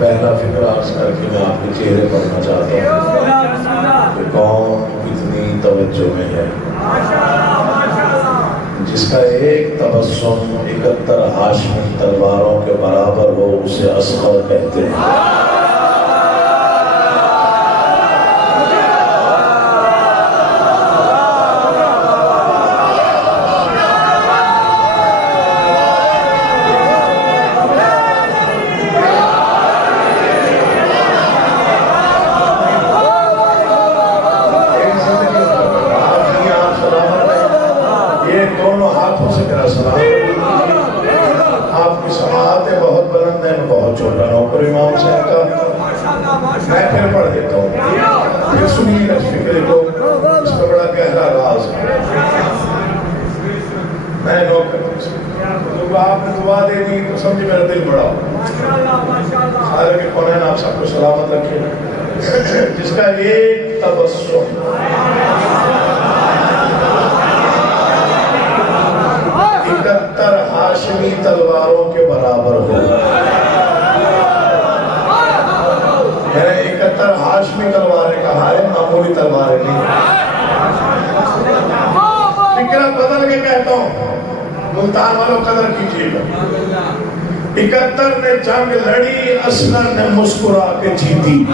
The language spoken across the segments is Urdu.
پہلا فکر عرض کر کے میں آپ کے چہرے پڑھنا چاہتا ہوں کہ کون کتنی توجہ میں ہے، جس کا ایک تبسم 71 ہاشمی تلواروں کے برابر ہو اسے اصغر کہتے ہیں۔ میں پھر پڑھ دیتا ہوں، پھر سنیے گا فکر کو، اس کا بڑا گہرا راز ہے۔ میں نوٹ کرتا ہوں، تو آپ نے دعا دے دی تو سمجھے میرا دل بڑا ہو۔ سارے کے کونین آپ سب کو سلامت رکھے، جس کا ایک تبسم 71 ہاشمی تلواروں کے برابر ہو۔ میں نے 71 ہاشمی تلواریں کہا ہے، معمولی تلواریں نہیں۔ فکرہ بدل کے کہتا ہوں، ملتان والوں قدر کیجیے گا۔ 71 نے جنگ لڑی، اسلم نے مسکرا کے جیتی۔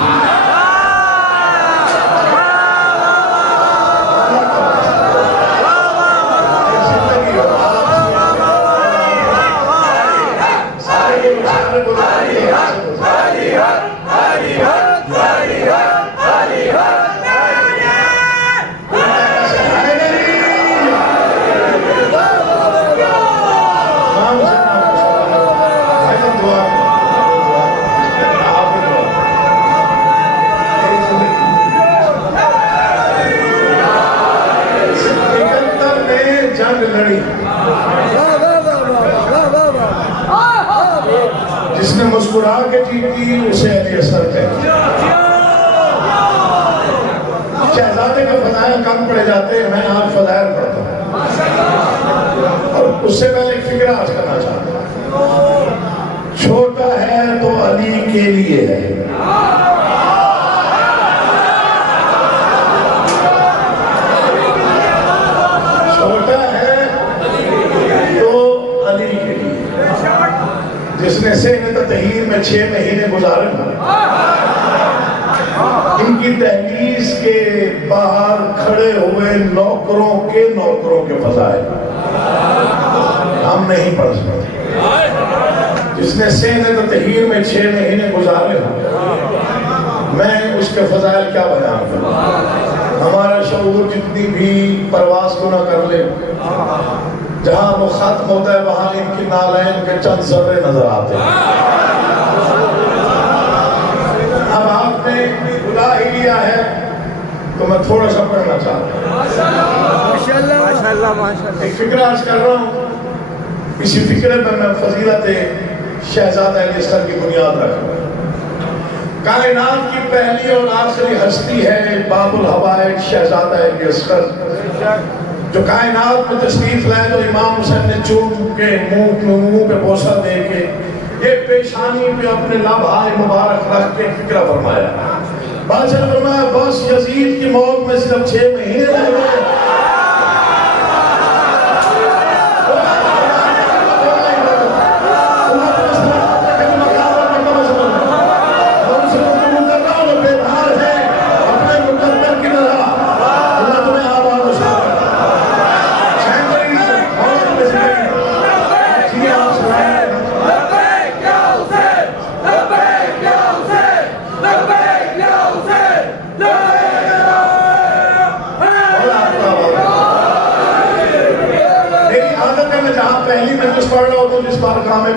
جس نے مسکرا کے جیتی اسے علی اثر کہتے ہیں۔ شہزادے کے فضائل کم پڑے جاتے ہیں، میں آج فضائل پڑھتا ہوں، اور اس سے پہلے ایک فکرہ آج کرنا چاہتا ہوں۔ چھوٹا ہے تو علی کے لیے ہے، جس نے سین تطہیر میں 6 مہینے گزارے ان کی دہلیز کے باہر کھڑے ہوئے نوکروں کے فضائل ہم نہیں پڑھ سکتے۔ جس نے سین تطہیر میں 6 مہینے گزارے میں اس کے فضائل کیا بیان کروں؟ ہمارا شعور جتنی بھی پرواز کو نہ کر لے، جہاں وہ ختم ہوتا ہے وہاں ان کی نالین کے چند ذرے نظر آتے ہیں۔ اب آپ نے بلا ہی لیا ہے تو میں تھوڑا سا پڑھنا چاہتا ہوں۔ ایک فکرہ آج کر رہا ہوں، اسی فکرے پر میں فضیلت شہزادہ علی اصغر کی بنیاد رکھ رہا ہوں۔ کائنات کی پہلی اور آخری ہستی ہے باب الحوائج شہزادہ علی اصغر، جو کائنات میں تشریف لائے تو امام حسین نے چوم کے منہ پہ بوسہ دے کے یہ پیشانی پہ اپنے لبھائے مبارک رکھ کے فکرہ فرمایا۔ بادشاہ نے فرمایا بس یزید کی موت میں صرف 6 مہینے رہ گئے۔ پہلی مجلس پڑھ رہا ہو تو جس بارگاہ میں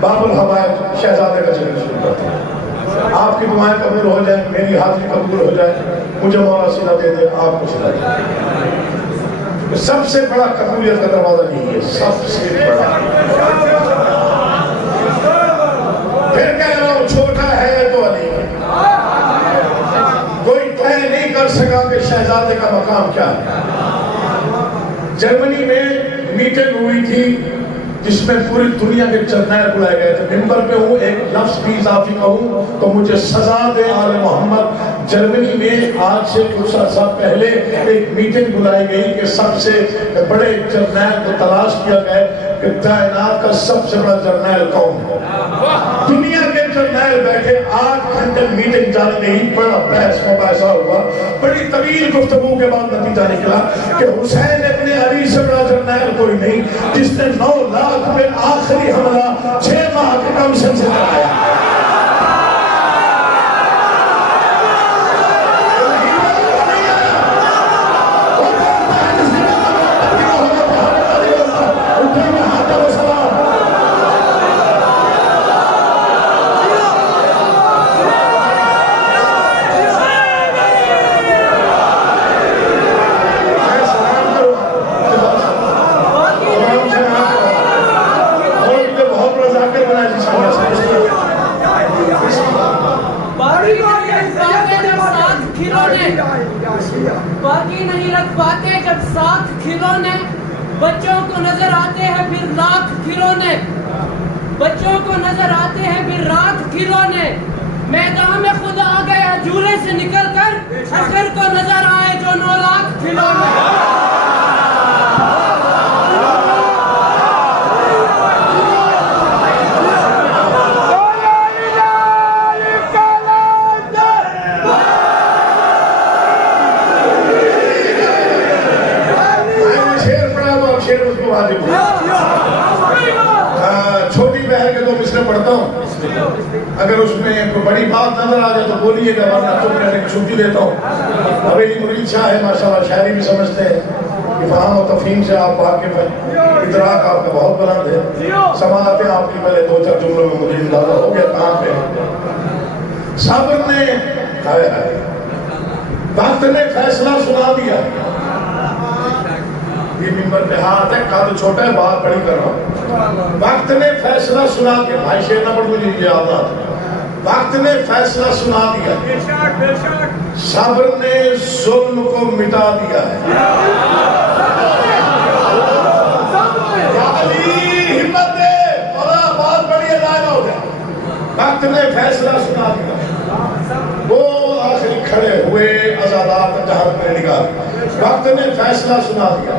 باب الحوائج شہزادے کا ذکر شروع کرتا ہوں۔ آپ کی دعائیں قبول ہو جائیں، میری حاضری قبول ہو جائے، مجھے مولا صلہ دے دے، آپ کو صلہ دے۔ سب سے بڑا قبولیت کا دروازہ یہی ہے، سب سے بڑا۔ پھر کہہ رہا ہوں چھوٹا ہے تو علی ہے۔ کوئی طے نہیں کر سکا کہ شہزادے کا مقام کیا ہے۔ جرمنی میں میٹنگ ہوئی تھی جس میں پوری دنیا کے جرنیل بلائے گئے تھے. ممبر پہ ہوں, ایک لفظ بھی اضافی کہوں تو مجھے سزا دے آل محمد. جرمنی میں آج سے کچھ عرصہ پہلے ایک میٹنگ بلائی گئی کہ سب سے بڑے جرنیل کو تلاش کیا گیا کہ کائنات کا سب سے بڑا جرنیل کون ہے. دنیا کے جرنیل بیٹھے 8 گھنٹے میٹنگ جاری نہیں, بڑا بحث مباحثہ ہوا. بڑی طویل گفتگو کے بعد نتیجہ نکلا کہ حسین ابن علی سے بڑا جرنیل کوئی نہیں, جس نے 9 لاکھ میں آخری حملہ 6 ماہ کے کم سے کرایا. باقی نہیں رکھ پاتے جب 7 کھلونے, بچوں کو نظر آتے ہیں پھر لاکھ کھلونے, بچوں کو نظر آتے ہیں پھر لاکھ کھلونے. میدان میں خود آ گیا جھولے سے نکل کر, اثر کو نظر آئے جو 9 لاکھ کھلونے. چھوٹی بہر کے 2 مصرے پڑھتا ہوں, اگر اس میں کوئی بڑی بات نظر آ جائے تو بولیے گا, ورنہ تو میں چھٹی دیتا ہوں. حویلی مرید شاہ ہے ماشاءاللہ, شاعری بھی سمجھتے ہیں, فہم و تفہیم سے آپ واقف ہیں, ادراک آپ کا بہت بلند ہے. سماعتیں آپ کی پہلے 2-4 جملوں میں مجھے اندازہ ہو گیا کہاں پہ. صابر نے وقت نے فیصلہ سنا دیا. یہ ممبر پہ ہاتھ ہے, قد چھوٹا ہے, بات بڑی کر رہا ہوں. وقت نے فیصلہ سنا دیا. بھائی شیر نہ پڑھ مجھے یہ یاد آتا. وقت نے فیصلہ سنا دیا, صبر نے ظلم کو مٹا دیا ہے. یا علی ہمت دے, بڑا بات بڑی ادائیہ ہو جائے. وقت نے فیصلہ سنا دیا, وہ آخری کھڑے ہوئے ازادات جہاد میں نگاہ. وقت نے فیصلہ سنا دیا,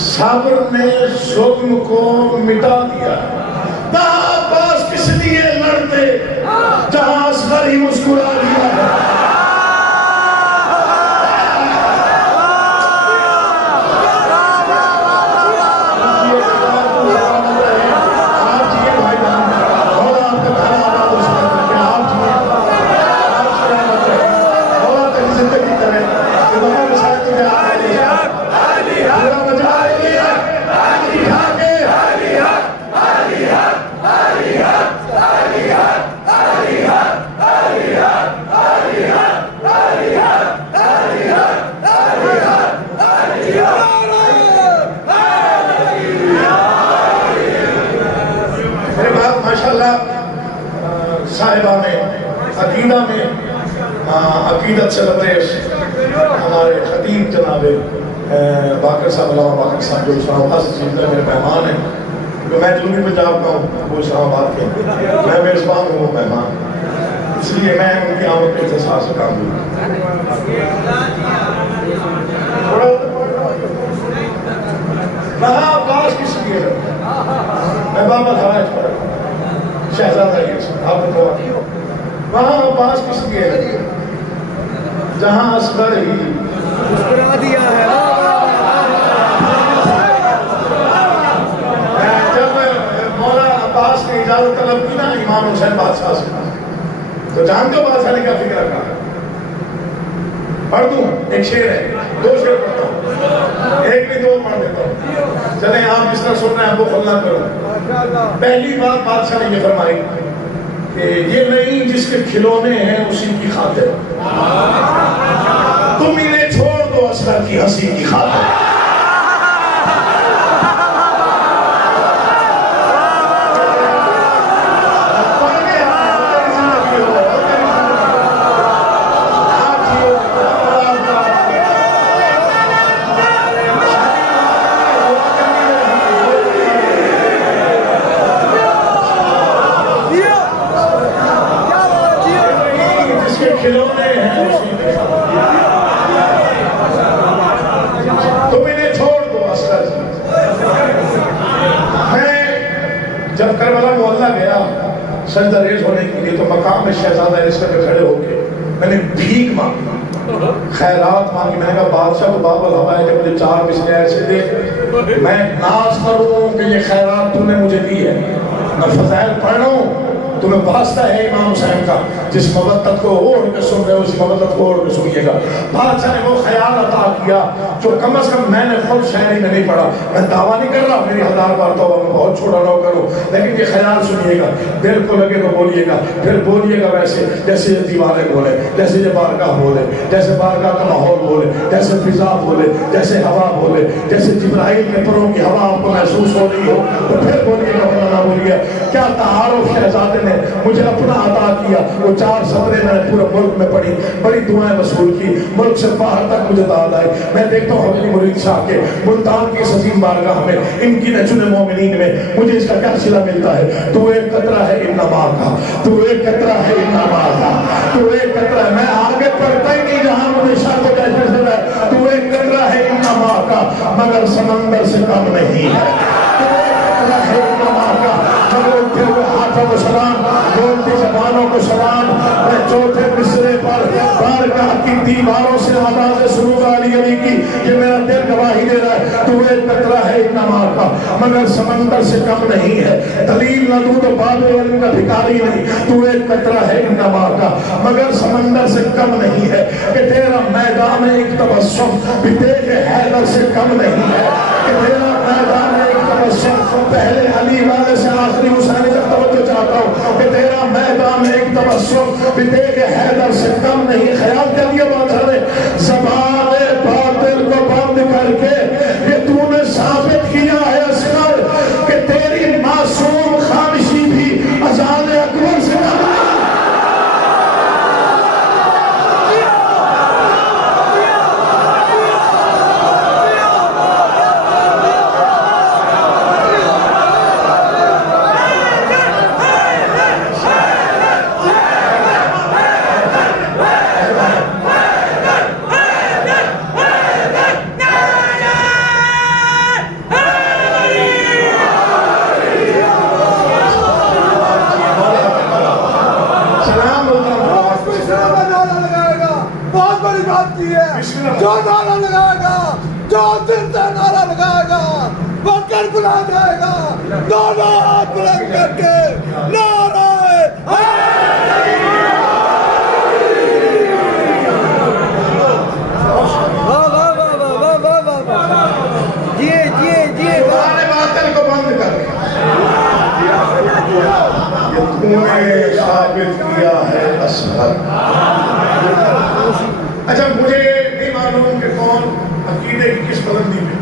صبر نے ظلم کو مٹا دیا. کہاں عباس کس لیے لڑتے جہاں اصغر ہی مسکرا دیا. صاحبہ میں عقیدہ میں عقیدت سے لبریز ہمارے خطیب جناب باقر صاحب, علامہ باقر صاحب جو اسلام آباد سے میرے مہمان ہیں. میں جنوبی پنجاب کا ہوں, وہ اسلام آباد کے, میں میزبان ہوں, وہ مہمان, اس لیے میں ان کی آمد کے احساس سے کام دوں. کہاں عباس کس لیے میں بابا دھواج پڑھ شہزادہ یہ آپ کو وہاں عباس کس لیے جہاں اصغر ہی مسکرا دیا ہے. جب مولا عباس نے اجازت طلب کی نا امام حسین بادشاہ سے, تو جان کو بادشاہ نے کیا فکر رکھا, پڑھ دوں ایک شعر ہے, 2 شعر پڑھتا ہوں, ایک نہیں 2 پڑھ دیتا ہوں. چلیں آپ جس طرح سن رہے ہیں وہ کھلنا کروں. پہلی بات بادشاہ نے یہ فرمائی کہ یہ نہیں جس کے کھلونے ہیں اسی کی خاطر, تم انہیں چھوڑ دو اصغر کی ہنسی کی خاطر. سجدہ ریز ہونے کے لیے، تو مقام شہزادہ ایلسٹر پہ کھڑے ہو کے میں نے بھیک مانگی، خیرات مانگی. میں نے کہا بادشاہ تو باب الہوا ہے کہ مجھے 4 بسلے ایسے دے، میں ناز کروں کہ یہ خیرات تو نے مجھے دی ہے، میں فضائل پڑھ رہا ہوں. تمہیں واسطہ ہے امام حسین کا، جس مودت کو اوڑھ کے سن رہے ہو اسی مودت کو اوڑھ کے سنیے گا. بادشاہ نے وہ خیال عطا کیا جو کم از کم میں نے خود شاعری میں نہیں پڑھا. میں دعویٰ نہیں کر رہا، میری 1000 بار توبہ، میں بہت چھوٹا نہ کروں، لیکن یہ خیال سنیے گا، دل کو لگے تو بولیے گا. پھر بولیے گا ویسے جیسے یہ دیواریں بولے، جیسے یہ بارگاہ بولے، جیسے بارگاہ کا ماحول بولے، جیسے فضا بولے، جیسے ہوا بولے، جیسے جبرائیل کے پروں کی ہوا آپ کو محسوس ہو رہی ہو، تو پھر بولیے گا ورنہ نہ بولیے. کیا تعارف شہزادے نے مجھے اپنا عطا کیا. وہ 4 سطریں میں نے پورے ملک میں پڑھی، بڑی دعائیں وصول کی، ملک سے باہر تک مجھے داد آئی. میں دیکھتا ہوں اپنی مرید شاہ کے ملتان کی اس عظیم بارگاہ میں، ان کی نچن مومنین میں مجھے اس کا کیا صلہ ملتا ہے؟ تو ایک قطرہ ہے انما کا، تو ایک قطرہ ہے انما کا، تو ایک قطرہ ہے. میں آگے پڑھتا ہی نہیں جہاں مجھے شاہ کو جیسے سے ہے. تو ایک قطرہ ہے انما کا مگر سمندر سے کم نہیں ہے. تو ایک قطرہ ہے انما کا مگر اٹھے ہوئے ہاتھوں کو سلام، بولتی زبانوں کو سلام. میں چوتھے مصرے پر بارگاہ کی دیواروں سے آواز سرور علی علی کی، یہ میرا دل گواہی دے رہا ہے. تو ایک قطرہ ہے انما کا مگر سمندر سے کم نہیں ہے. دلیل نہ دوں تو باب علم کا بھکاری نہیں. تو ایک قطرہ ہے انما کا مگر سمندر سے کم نہیں ہے. کہ تیرا میدان ایک تبسم بھی تیغ حیدر سے کم نہیں ہے. کہ تیرا میدان ایک تبسم، پہلے علی والے سے آخری حسین تک توجہ چاہتا ہوں، کہ تیرا میدان ایک تبسم بھی تیغ حیدر سے کم نہیں. خیال کر لیا بادشاہ نے زبان باطل کو بند کر کے یہ تو نے ثابت کیا ہے اسکر کہ تیری معصوم خامشی بھی اذان اکبر سے کم نہیں. جو نعرہ لگائے گا، جو دل سے نعرہ لگائے گا وہ کر بلا جائے گا. دونوں ہاتھ بلند کر کے نعرہ باطل کو بند کر کے تو نے ثابت کیا ہے اسکر. اچھا مجھے نہیں معلوم کہ کون عقیدے کی کس بلندی میں،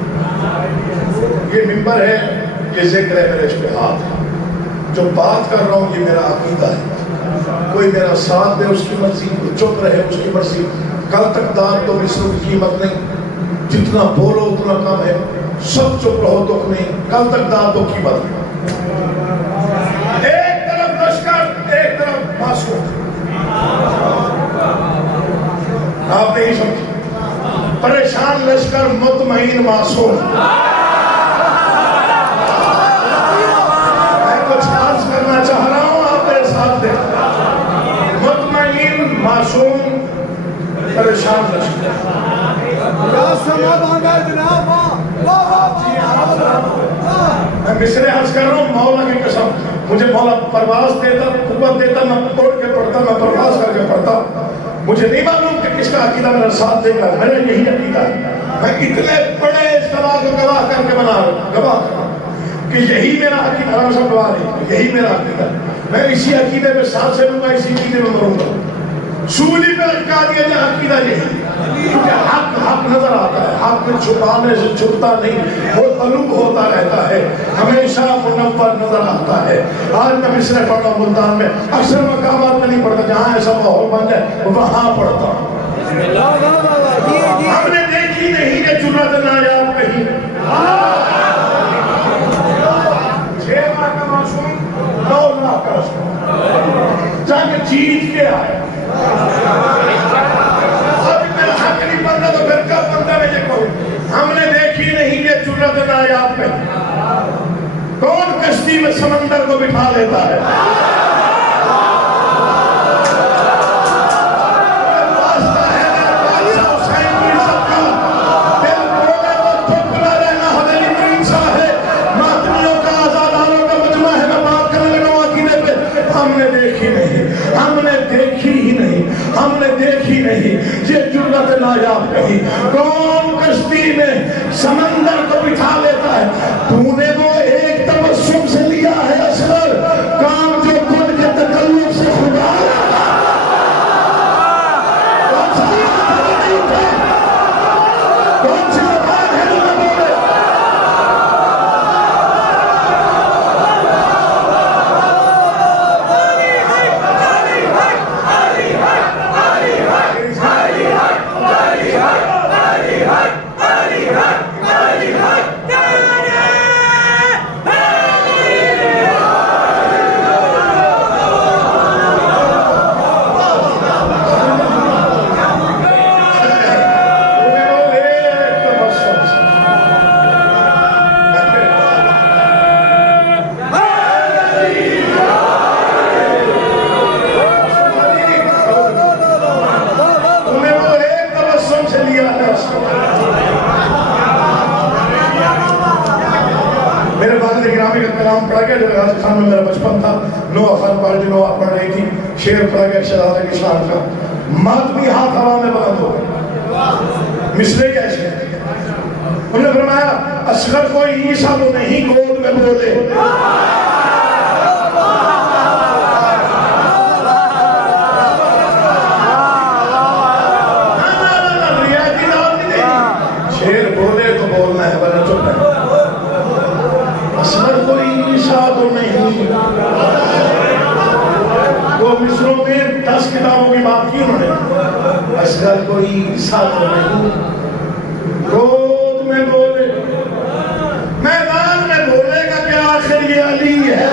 یہ ممبر ہے، یہ ذکر ہے میرے اشتہاد، جو بات کر رہا ہوں یہ میرا عقیدہ ہے. کوئی میرا ساتھ دے اس کی مرضی، چپ رہے اس کی مرضی. کل تک داد تو مصروں کی قیمت نہیں، جتنا بولو اتنا کم ہے. سب چپ رہو تو نہیں، کل تک داد تو قیمت نہیں. ایک طرف لشکر، ایک طرف معصوم. آپ نہیں سمجھے، پریشان لشکر، مطمئن معصوم. میں کچھ عرض کرنا چاہ رہا ہوں، آپ میرے ساتھ دیں. مطمئن معصوم پریشان لشکر. میں مصرے عرض کر رہا ہوں مولا کی قسم، مجھے مولا پرواز دیتا، قوت دیتا، میں توڑ کے پڑھتا، میں پرواز کر کے پڑھتا. مجھے نہیں معلوم کہ کس کا عقیدہ میرا ساتھ دے گا، میرا یہی عقیدہ ہے. میں اتنے بڑے اجتماع کو گواہ کر کے بنا رہا ہوں، گواہ کر رہا ہوں کہ یہی میرا عقیدہ ہے. سب گواہ نہیں، یہی میرا عقیدہ ہے. میں اسی عقیدے میں ساتھ سے لوں گا، اسی عقیدے میں مروں گا. سولی پہ لٹکا دیا جائے عقیدہ یہی، کیونکہ حق حق نظر آتا ہے. حق میں چھپانے سے چھپتا نہیں، وہ طلب ہوتا رہتا ہے، ہمیشہ منور نظر آتا ہے. آج میں مصرے پڑھ رہا ہوں ملتان میں، اکثر مقامات میں نہیں پڑھتا، جہاں ایسا ماحول بن جائے وہاں پڑھتا ہوں. ہم نے دیکھی نہیں کہ جرأت نایاب کہیں. 6 ماہ کا معصوم، 9 لاکھ کا رسول، جنگ جیت کے آئے. اب میرا حق نہیں بن رہا تو پھر کب بندہ میں یہ کہوں؟ ہم نے دیکھی نہیں کہ جرأت نایاب کہیں. کون کشتی میں سمندر کو بٹھا لیتا ہے؟ ہم نے دیکھی ہی نہیں، ہم نے دیکھی نہیں یہ جرأت نایاب کہیں۔ کون کشتی میں سمندر کو بٹھا لیتا ہے؟ تو نے وہ ایک تبسم سے لیا ہے اصغر، کام جو خود کے تکلف سے خدا کون سی زبان ہے جو نہ بولے؟ میرے والد گرامی کا کلام پڑھا گیا جو غازی خان میں میرا بچپن تھا، نوح خان پڑھ رہی تھی، شعر پڑھا گیا شہزادہ کی شان کا، ماتمی ہاتھ ہوا میں بلند ہو گئے، مصرے کیسے؟ انہوں نے فرمایا اصغر کوئی عیسیٰ تو نہیں گود میں بولے، شعر بولے تو بولنا ہے ورنہ چپ ہے۔ اصغر کوئی عیسیٰ تو نہیں، وہ مصروں میں 10 کتابوں کی بات کی انہوں نے، اصغر کوئی عیسیٰ تو نہیں، گود میں بولے، میدان میں بولے گا کہ آخر یہ علی ہے۔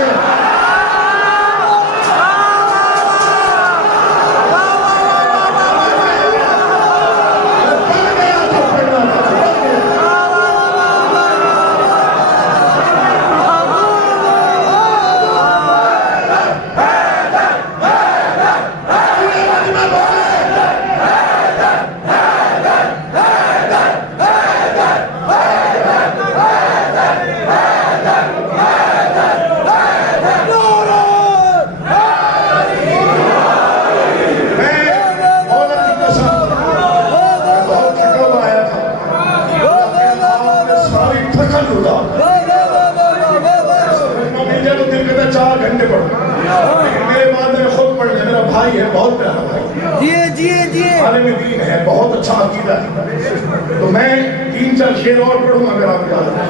عالم دین ہے، بہت اچھا عقیدہ ہے، تو میں 3-4 شعر اور پڑھوں اگر آپ یاد ہیں۔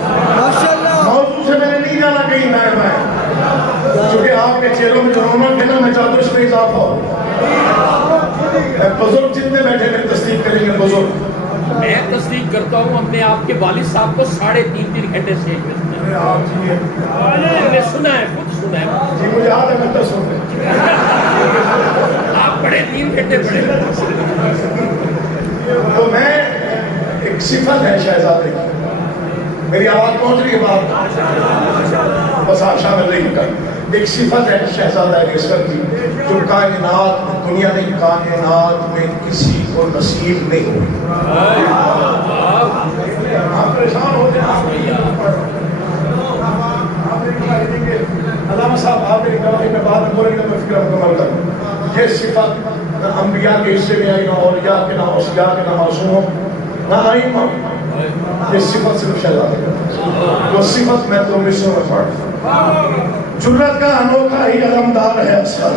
موضوع سے میں نے نہیں جانا کہیں دائیں بائیں، چونکہ آپ کے چہروں میں جو رونق ہے نا، میں چاہتا ہوں اس میں اضافہ ہو۔ بزرگ جتنے بیٹھے ہیں تصدیق کریں گے بزرگ۔ میں تصدیق کرتا ہوں اپنے آپ کے والد صاحب کو 3.5 گھنٹے سے ہم نے سنا ہے، خود سنا ہے جی، مجھے یاد ہے میں سن رہے آپ پڑھے 3 گھنٹے پڑھے۔ تو میں ایک صفت ہے شہزادے کی، میری آواز پہنچ رہی ہے بات، بس آپ شامل نہیں کر، ایک صفت ہے شہزادہ اصغر کی جو کائنات دنیا میں کائنات میں کسی کو نصیب نہیں ہوئی۔ آپ پریشان ہوتے ہیں، علامہ صاحب آپ نے کہا کہ میں بعد میں بولیں گے، میں فکر مکمل کروں۔ یہ صفت نہ انبیاء کے حصے میں آئی، نہ اولیاء کے، نہ اوصیاء کے، نہ معصوموں، نہ ائمہ، یہ صفت صرف شہزادے کا، وہ صفت میں تو مصروں میں پڑھتا۔ جرأت کا انوکھا ہی علمدار ہے اصغر،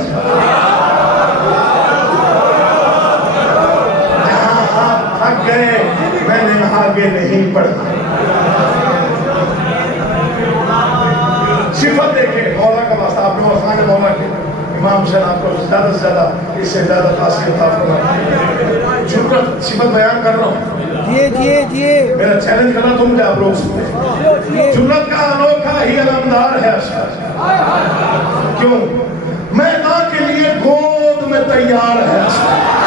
جہاں آپ تھک گئے میں نے آگے نہیں پڑھا۔ صفت دیکھیں مولا کا واسطہ، آپ لوگ خان مولا کے امام حسین آپ کو زیادہ سے زیادہ اس سے زیادہ تاثیر عطا فرمائے۔ جرأت صفت بیان کر رہا ہوں، میرا چیلنج کرنا تم کیا آپ لوگ سنتے، جرأت کا انوکھا ہی علمدار ہے اصغر، کیوں؟ میدان کے لیے گود میں تیار ہے اصغر۔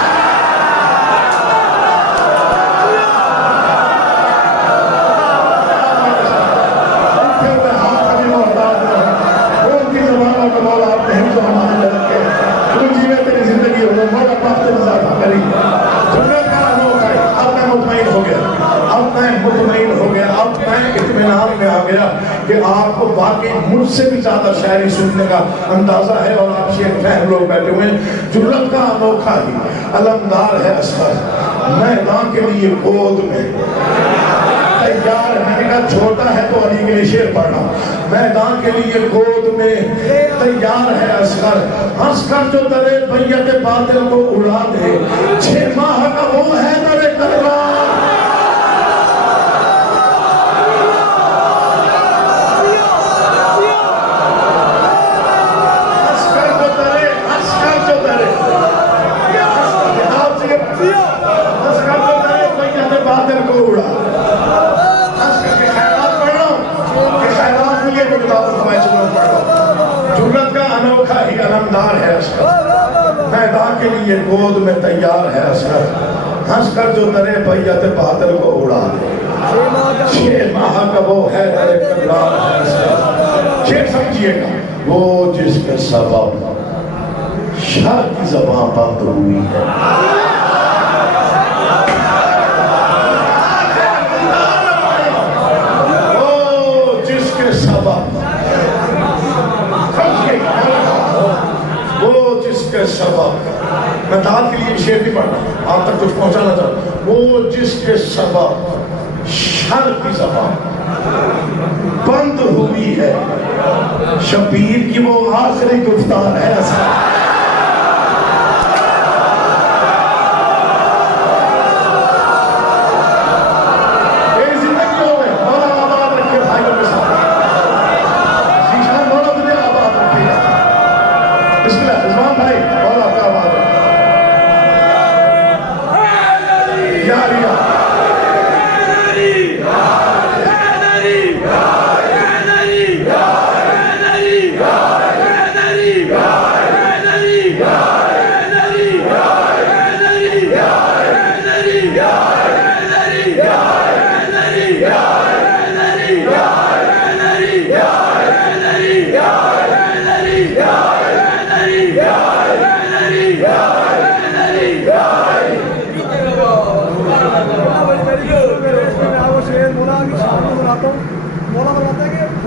مطمئن ہو گیا، اب میں اطمینان میں آ گیا کہ آپ کو واقعی مجھ سے بھی زیادہ شاعری سننے کا اندازہ ہے اور آپ شعر فہم لوگ بیٹھے ہوئے ہیں. جرت کا انوکھا ہی علمدار ہے اصغر, میدان کے لیے گود میں تیار ہے. میں نے کہا چھوٹا ہے تو علی کے لیے شعر پڑھنا. میدان کے لیے گود میں تیار ہے اصغر, ہنس کر جو درے بیعت باطل کو اڑا دے, 6 ماہ کا وہ ہے درے کربلا. علمدار ہے اصغر, میدان کے لیے گود میں تیار ہے اصغر, ہنس کر جو درے بیعت باطل کو اڑا دے, 6 ماہ کا وہ ہے درے کربلا ہے اصغر. شعر سمجھیے گا. وہ جس کے سبب شر کی زبان بند ہوئی ہے, وہ جس کے سبب کے سبب, میں داد کے لیے شعر نہیں پڑھنا, آپ تک کچھ پہنچانا چاہتا. وہ جس کے سبب شر کی زبان بند ہوئی ہے, شبیر کی وہ آخری گفتار ہے.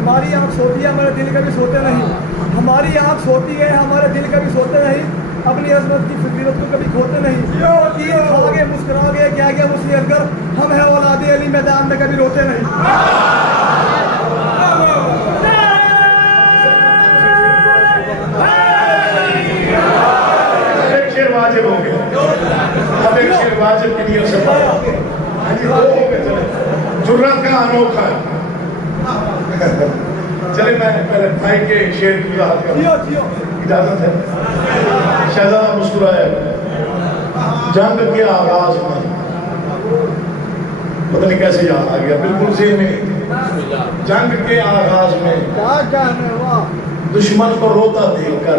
ہماری آنکھ سوتی ہے, ہمارے دل کبھی سوتے نہیں. ہماری آنکھ سوتی ہے, ہمارے دل کبھی سوتے نہیں. اپنی عظمت کی فضیلت کو کبھی کھوتے نہیں. تیر کھا گئے مسکرا گئے کیا گیا مسیح اصغر, ہم ہیں اولاد علی, میدان میں کبھی روتے نہیں. ایک شعر واجب ہو گیا, اب ایک شعر واجب کی نیت سے پڑھا. جرت کا انوکھا. چلے میں میرے بھائی کے شعر کی وضاحت کروں, اجازت ہے. شہزادہ مسکرایا. جنگ کے آغاز میں, پتہ نہیں کیسے یاد آ گیا, بالکل ذہن میں نہیں. جنگ کے آغاز میں دشمن کو روتا دیکھ کر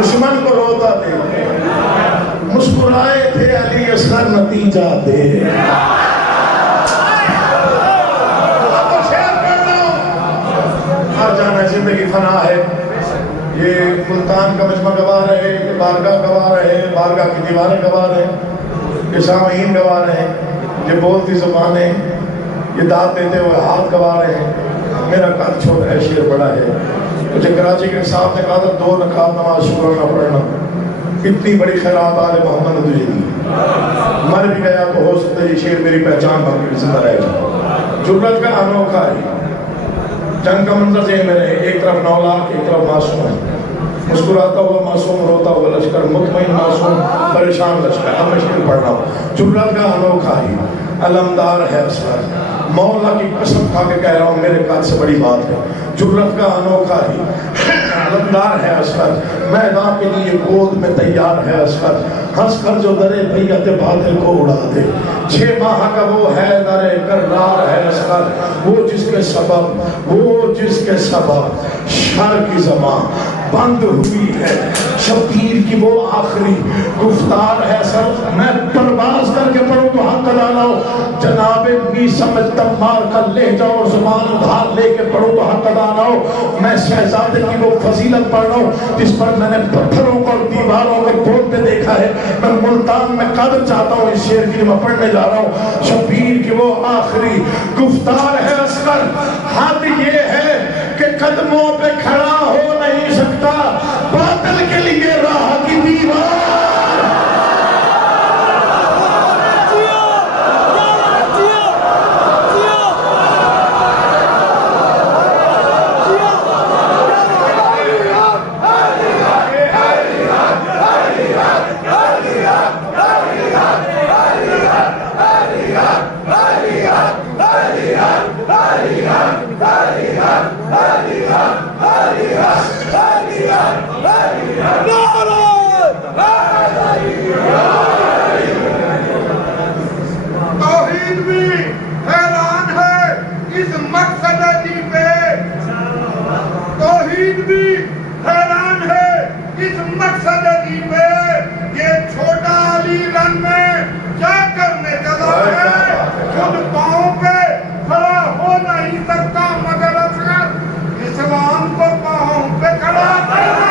دشمن کو روتا دے, مسکرائے تھے علی اصغر نتیجہ دے. ہر جانا زندگی فنا ہے. یہ ملتان کا مجمع گواہ رہے, یہ بارگاہ گواہ رہے, بارگاہ کی دیواریں گواہ رہے, یہ سامعین گواہ رہے, یہ بولتی زبانیں, یہ داد دیتے ہوئے ہاتھ گواہ رہے. میرا قد چھوٹا ہے, شعر بڑا ہے. مجھے کراچی کے صاحب نے کہا تھا 2 رکعت نماز شکرانہ پڑھنا, اتنی بڑی خیرات آل محمد نے تجھے دی. مر بھی گیا تو ہو سکتا ہے یہ شعر میری پہچان بن کے زندہ رہ جائے. جرت کا انوکھا ہے. جنگ کا منظر ذہن میں رہے, ایک طرف 9 لاکھ, ایک طرف معصوم ہے. مسکراتا ہوا معصوم, روتا ہوا لشکر, مطمئن معصوم, پریشان لشکر. اب میں شعر پڑھ رہا ہوں. جرت کا انوکھا ہے, علمدار ہے اصغر, مولا کی قسم کھا کے کہہ رہا ہوں میرے قد سے بڑی بات ہے. جرت کا انوکھا ہی علمدار ہے اصغر، میدان کے لیے گود میں تیار ہے اصغر، ہنس کر جو درے بیعت باطل کو اڑا دے، 6 ماہ کا وہ ہے درے کرار ہے اصغر، وہ جس کے سبب شر کی زبان بند ہوئی ہے، شبیر کی وہ آخری گفتار ہے سر، میں پرواز کر کے پڑھوں تو حق ادا لاؤ، جناب سمجھ تمار کا لہجہ اور زبان ادھار لے کے پڑھوں تو حق ادا لاؤ، میں شہزادے کی وہ فضیلت پڑھ رہا ہوں جس پر میں نے پتھروں کو اور دیواروں کو بولتے دیکھا ہے، میں ملتان میں قدر چاہتا ہوں اس شعر کی میں پڑھنے جا رہا ہوں، شبیر کی وہ آخری گفتار ہے اصغر، حد یہ ہے کہ قدموں پہ کھڑا ہو نہیں سکتا باطل کے لیے راہ کی دیوار۔ توحید بھی حیران ہے اس مقصد دی پہ، توحید بھی حیران ہے اس مقصد دی پہ، یہ چھوٹا علی رن میں کیا کرنے چلا ہے، خود پاؤں پہ کھڑا ہو نہیں سکتا مگر اصغر اسلام کو پاؤں پہ کھڑا کرنے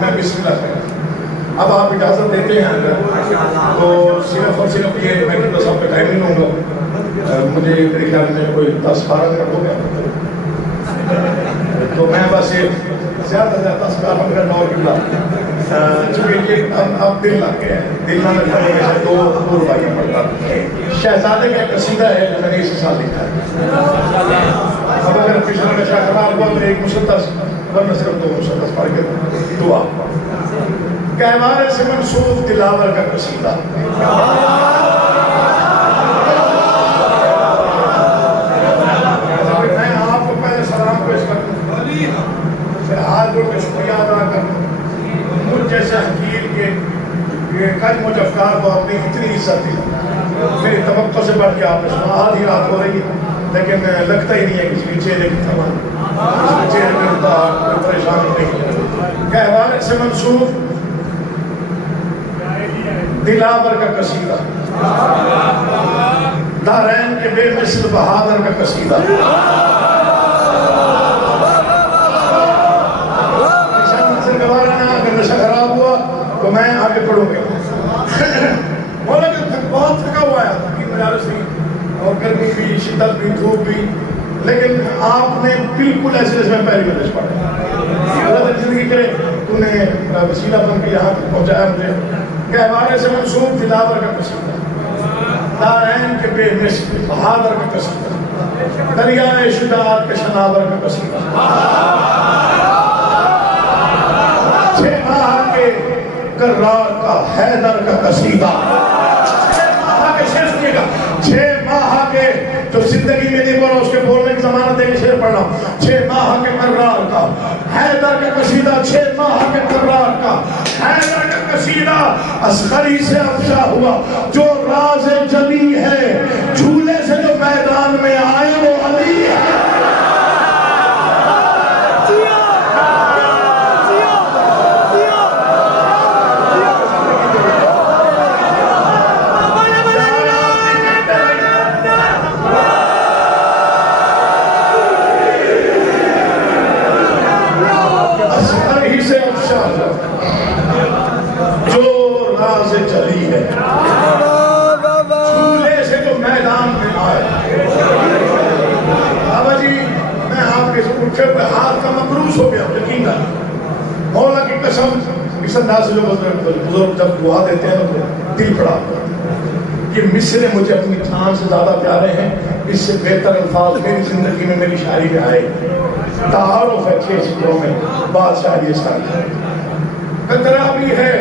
میں بسم اللہ کروں۔ اب آپ اجازت دیتے ہیں اگر تو صرف اور صرف یہ میں کتنا صاحب کا ٹائم نہیں لوں گا، مجھے میرے خیال میں کوئی 10-12 منٹ ہو گیا تو میں بس یہ زیادہ سے زیادہ 10-12 منٹ اور کتنا چونکہ یہ اب دل لگ گیا ہے، دل نہ لگتا ہے میں دو روایاں پڑھتا شہزادے کا ایک قصیدہ ہے جو میں نے اسی سال لکھا ہے، اب اگر پچھلا نشہ خراب ہوا تو ایک مسدس ورنہ صرف 2 مسدس پڑھ کے دعا کہوارے سے منسوب دلاور کا قصیدہ، میں آپ کو پہلے سلام پیش کرتا ہوں، پھر ہاتھ جوڑ کے شکریہ ادا کرتا ہوں، مجھ جیسے حقیر کے کج مجھ افکار کو اپنی اتنی عزت دی، میری توقع سے بڑھ کے آپ نے سنا، آدھی رات ہو رہی ہے لیکن لگتا ہی نہیں ہے کسی کے چہرے کی تھمان، کسی کے چہرے میں کوئی پریشانی نہیں، کہوارے سے منسوب دلاور کا قصیدہ، دارین کے بے مثل بہادر کا قصیدہ، اگر نشہ خراب ہوا تو میں آگے پڑھوں گا، مولا کہ بہت تھکا ہوا ہے تقریب مجالس بھی اور گرمی بھی شدت بھی دھوپ بھی، لیکن آپ نے بالکل ایسے جیسے میں پہلی مجلس پڑھا، اللہ زندگی کرے تو نے وسیلہ بن کے یہاں پہنچایا مجھے، کہوارے سے منسوب دلاور کا قصیدہ، دارین کے بے مثل بہادر کا قصیدہ، دریائے شجاعت کے شناور کا قصیدہ، 6 ماہ کے کرار کا حیدر کا قصیدہ، 6 ماہ کے شعر سنیے گا، 6 ماہ کے جو زندگی میں نہیں بولا اس کے بولنے کی ضمانت دے کے شعر پڑھ رہا ہوں، 6 ماہ کے کرار کا حیدر کا قصیدہ، 6 ماہ کے کرار کا حیدر کا قصیدہ، اصغری سے افشا ہوا جو راز جلی ہے، جھولے سے جو میدان میں آئے وہ علی ہے، جو راز چلی ہے، جھولے سے جو میدان میں آئے، بابا جی میں آپ کے اٹھے ہوئے ہاتھ کا مبروس ہو گیا، یقین ہے مولا کی قسم، اس انداز سے جو بزرگ جب دعا دیتے ہیں تو دل پڑا یہ مصرے مجھے اپنی جان سے زیادہ پیارے ہیں، اس سے بہتر الفاظ میری زندگی میں میری شاعری میں آئے. تعارف ہے 6 چیزوں میں، بادشاہ یہ ساری قطرہ بھی ہے.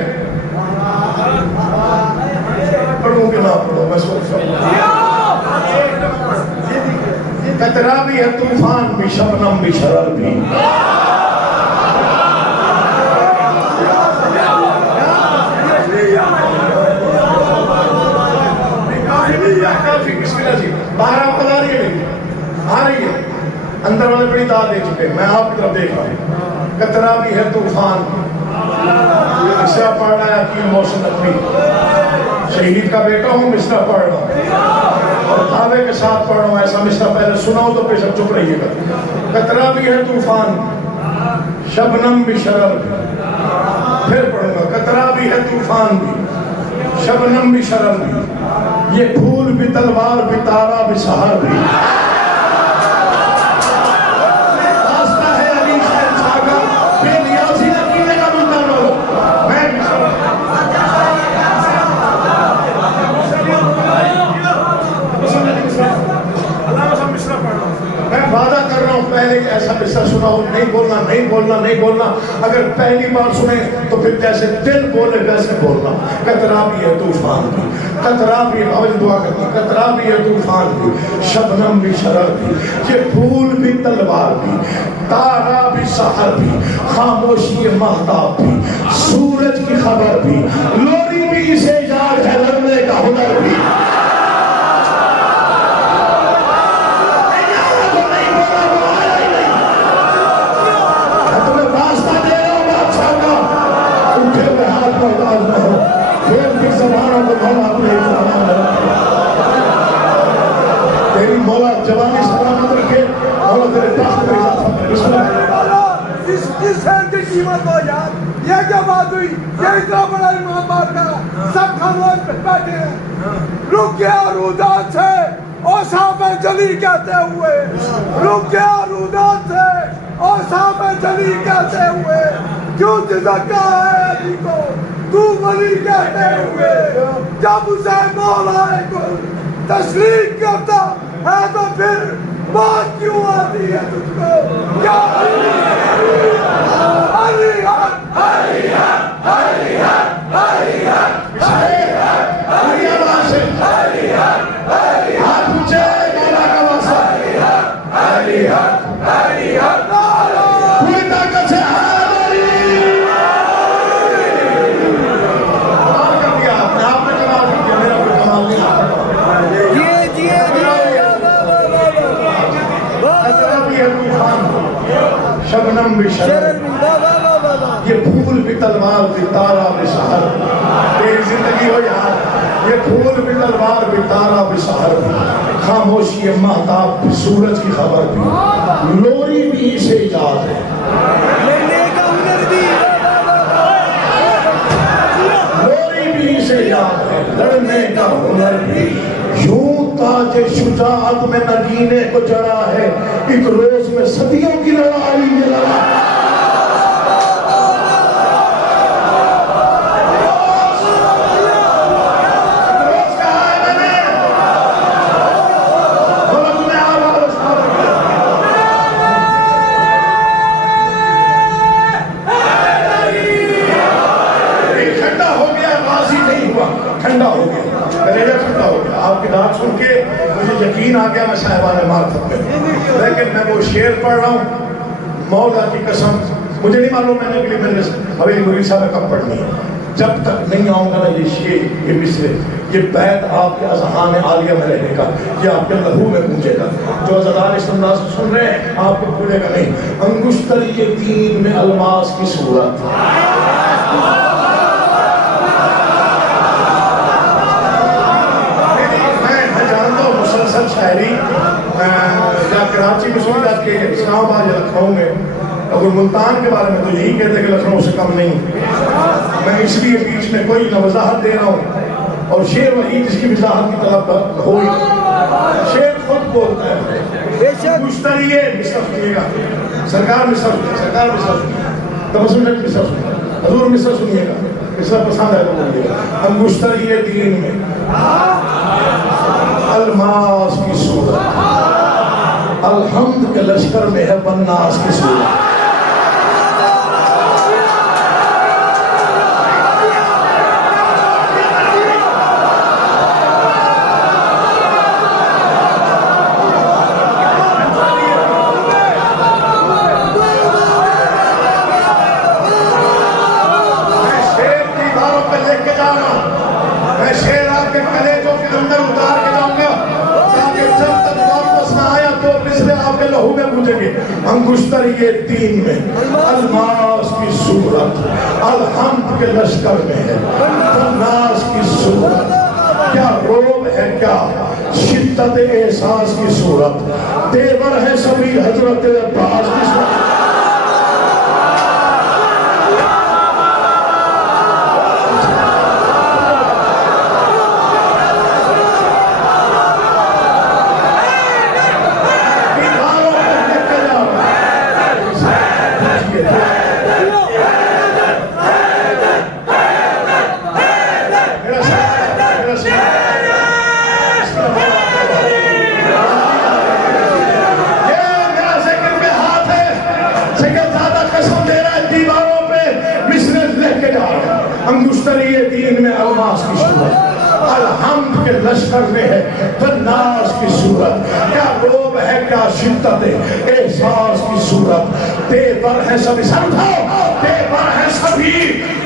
پڑھوں کہ نہ پڑھوں میں سوچ رہا ہوں. قطرہ بھی ہے طوفان بھی، شبنم بھی، شرر بھی. کافی بسم اللہ جی. باہر آپ بتا رہی ہے میری آ رہی ہے. اندر والے بڑی داد دے چکے ہیں، میں آپ کی طرف دیکھ رہا ہوں. قطرہ بھی ہے طوفان. مصرع پڑھ رہا ہے حکیم محسن نقوی، شہید کا بیٹا ہوں، مصرع پڑھ رہا ہوں اور دعوے کے ساتھ پڑھ رہا ہوں. ایسا مصرع پہلے سناؤں تو پھر سب چپ رہیے گا. قطرہ بھی ہے طوفان، شبنم بھی، شرر بھی. پھر پڑھوں گا. قطرہ بھی ہے طوفان بھی، شبنم بھی، شرر بھی. یہ پھول بھی، تلوار بھی، تارا بھی، سحر بھی. راستہ ہے علی شہر شاہ کا، بے نیازی نکینے کا منتر لو. میں وعدہ کر رہا ہوں پہلے ایسا قصہ سنا ہو، نہیں بولنا، نہیں بولنا، نہیں بولنا. اگر پہلی بار سنیں تو پھر جیسے دل بولے ویسے بولنا. قطرہ بھی ہے طوفان بھی، قطرہ بھی، آواز دعا کرنا. قطرہ بھی ہے طوفان بھی، شبنم بھی، شرر بھی. یہ پھول بھی، تلوار بھی، تارا بھی، سحر بھی، خاموشی مہتاب بھی، سورج کی خبر بھی، لوری بھی اسے یاد ہے، لڑنے کا ہنر بھی. تیری مولا جوانی سلامت رکھے، مولا تیرے تخت میں اضافہ کرے. بسم اللہ. اس شہر کی قیمت ہو یار. یہ کیا بات ہوئی؟ یہ اتنا بڑا امام بات کا سب خاموش بیٹھے ہیں. رک گیا رودات سے اوصاف جلی کہتے ہوئے، رک گیا رودات سے اوصاف جلی کہتے ہوئے. کیوں جھجکا ہے علی کو تو ولی کہتے ہوئے؟ جب اسے مولا کل تشریف کرتا ہے تو پھر بات کیوں آتی ہے تجھ کو؟ یا علی علی حق، علی حق، علی حق، علی حق، علی حق، علی آواز سے علی حق، علی حق، ہاتھ اونچے، مولا کا واسطہ. علی حق، علی حق، علی حق. پوری طاقت سے علی. کمال کر دیا آپ نے، آپ نے کمال کر دیا. میرا کوئی کمال نہیں. قطرہ بھی ہے طوفان، شبنم بھی، شرر بھی. یہ پھول بھی، تلوار بھی، تارا بھی، سحر بھی. تیری زندگی ہو یار. یہ پھول بھی، تلوار بھی، تارا بھی، سحر بھی. خاموشی مہتاب بھی، سورج کی خبر بھی. لوری بھی اسے یاد ہے، لوری بھی اسے یاد ہے، لڑنے کا ہنر بھی. یوں تاج شجاعت میں نگینے کو جڑا ہے، ایک روز میں صدیوں کی لڑائی یہ لڑا. روز کہا ہے میں نے، بولا تمہیں آواز ٹھنڈا ہو گیا، غازی نہیں ہوا، ٹھنڈا ہو گیا، کلیجہ ٹھنڈا ہو گیا. آپ کی ڈانٹ سن کے مجھے یقین آ گیا میں صاحبان مارفت میں. لیکن میں وہ شعر پڑھ رہا ہوں، مولا کی قسم مجھے نہیں معلوم میں نے اگلی مجلس حویلی گوری صاحب میں کب پڑھنی ہے. جب تک نہیں آؤں گا نا یہ شعر، یہ مصرے، یہ بیت آپ کے اذہان عالیہ میں رہنے کا، یہ آپ کے لہو میں گونجے گا. جو عزدار اس انداز سے سن رہے ہیں آپ کو بھولے گا نہیں. انگشتر یہ دین میں الماس کی صورت، شاعری یا کراچی میں سنی جاتی ہے، اسلام آباد یا لکھنؤ میں. اگر ملتان کے بارے میں تو یہی کہتے ہیں کہ لکھنؤ سے کم نہیں. میں اس لیے بیچ میں کوئی نہ وضاحت دے رہا ہوں اور شعر وہی جس کی وضاحت کی طلب ہوئی. شعر خود بولتا ہے. مشتریے مصرف کیے گا، سرکار مصرف، سرکار مصرف، تبسم میں مصرف. حضور مصر سنیے گا، مصر پسند ہے تو بولیے گا. انگشتر یہ دین میں الماس کی صورت، الحمد کے لشکر میں ہے بناس کی صورت. انگشتر یہ دین میں الماس کی صورت، الحمد کے لشکر میں ہے بناس کی صورت. کیا روب ہے، کیا شدت احساس کی صورت. تیور ہے سبھی حضرت عباس کی صورت. انگشتر یہ دین میں الماس کی صورت، الحمد کے لشکر میں ہے بناس کی صورت. کیا روب ہے، کیا شدت احساس کی صورت. تیور ہے سبھی، سمجھو تیور ہے سبھی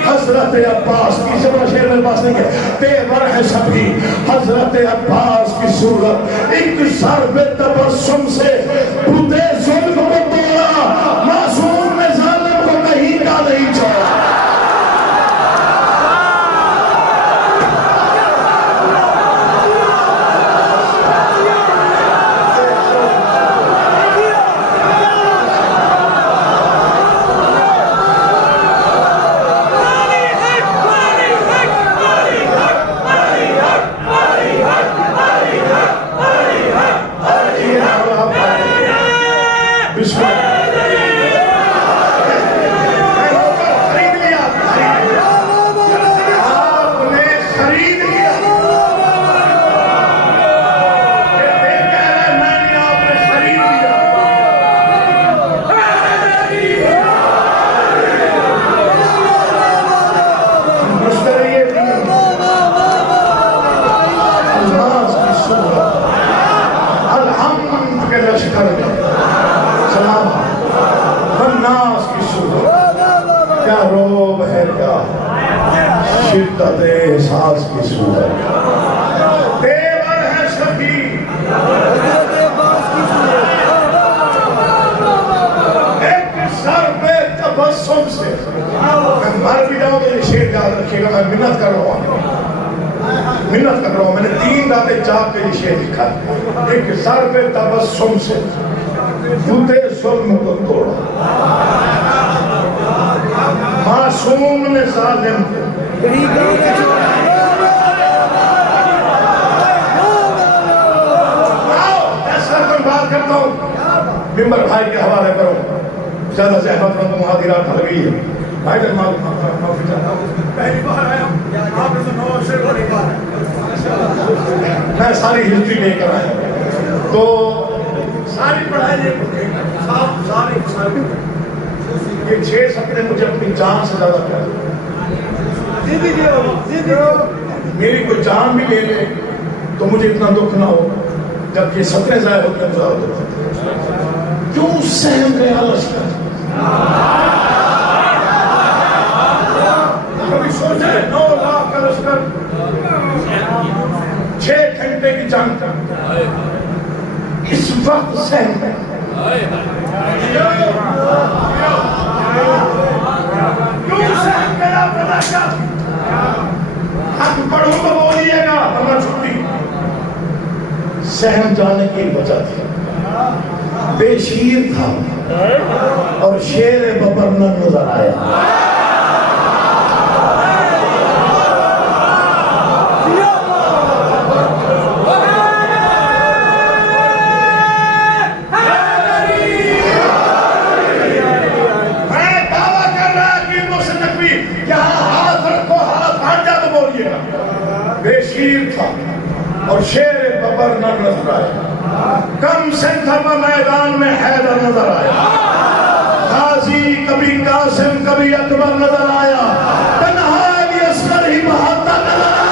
حضرت عباس کی. سب شیر میرے پاس نہیں ہے. تیور ہے سبھی حضرت عباس کی صورت. ایک سر بے تبسم سے بوتے ظلم کو توڑا، معصوم نے ظالم کو کہیں کا نہیں چھوڑا. شدت احساس کی صورت. تیور ہے سبھی ایک سر پہ تبسم سے. میں مر بھی جاؤں تو یہ شیر یاد رکھیے گا. میں منت کر رہا ہوں، منت کر رہا ہوں. میں نے 3 راتیں جاگ کے یہ شیر لکھا ہے. ایک سر پہ تبسم سے بوتے ظلم کو توڑا، معصوم نے ظالم کو بات کرتا ہوں. ممبر بھائی کے حوالے کرو. زیادہ زحمت میں تو مہادرات ہو گئی ہے. بھائی جب معافی چاہتا ہوں، پہلی بار آیا آپ نے تو 9 سے بڑی بار میں ساری ہسٹری لے کر آیا تو ساری پڑھائی یہ 6 سپنے مجھے اپنی جان سے زیادہ پیار. میری کوئی جان بھی لے لے تو مجھے اتنا دکھ نہ ہو جب یہ سپنے ضائع ہوتے ہیں. زیادہ دکھ کیوں سہم گیا لشکر. کبھی سوچے 9 لاکھ کا لشکر 6 گھنٹے کی جنگ اس وقت سہم گیا. کیوں سہم گیا بتا حق پڑھوں تو بولیے گا ہمیں چھٹی. سہم جانے کی وجہ تھی بے شیر تھا اور شیر ببر نہ نظر آیا. بے شیر تھا اور شیر ببر نہ نظر آیا، کم سن تھا میدان میں حیدر نظر آیا، غازی کبھی قاسم کبھی اکبر نظر آیا، تنہا علی اصغر ہی بہادر نظر آیا۔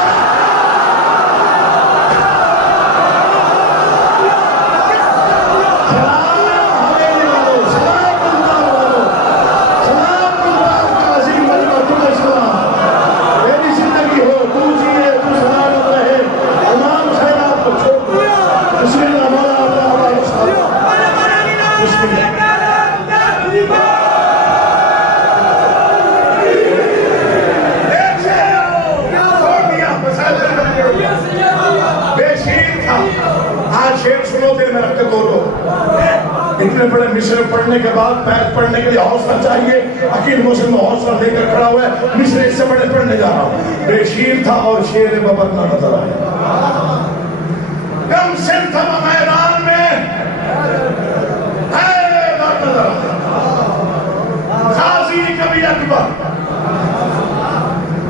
اتنے بڑے مصرے پڑھنے کے بعد بیت پڑھنے کے لیے حوصلہ چاہیے، عقیل مسلم حوصلہ لے کر کھڑا ہوا ہے، مصرے اس سے بڑے پڑھنے جا رہا ہوں۔ بے شیر تھا اور شیر ببر نہ نظر آیا، کم سن تھا میدان میں حیدر نظر آیا، غازی کبھی اکبر،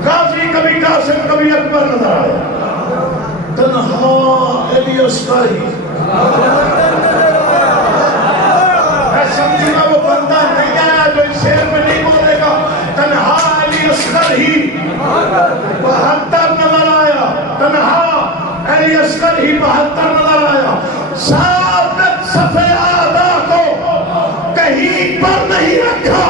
غازی کبھی قاسم کبھی اکبر نظر آیا، تنہا علی اصغر ہی۔ میں سمجھوں گا وہ بندہ نہیں آیا جو اس شعر میں نہیں بولے گا، تنہا علی اصغر ہی بہتر نظر آیا، تنہا علی اصغر ہی بہتر نظر آیا، ثابت صف اعداء کو کہیں پر نہیں رکھا،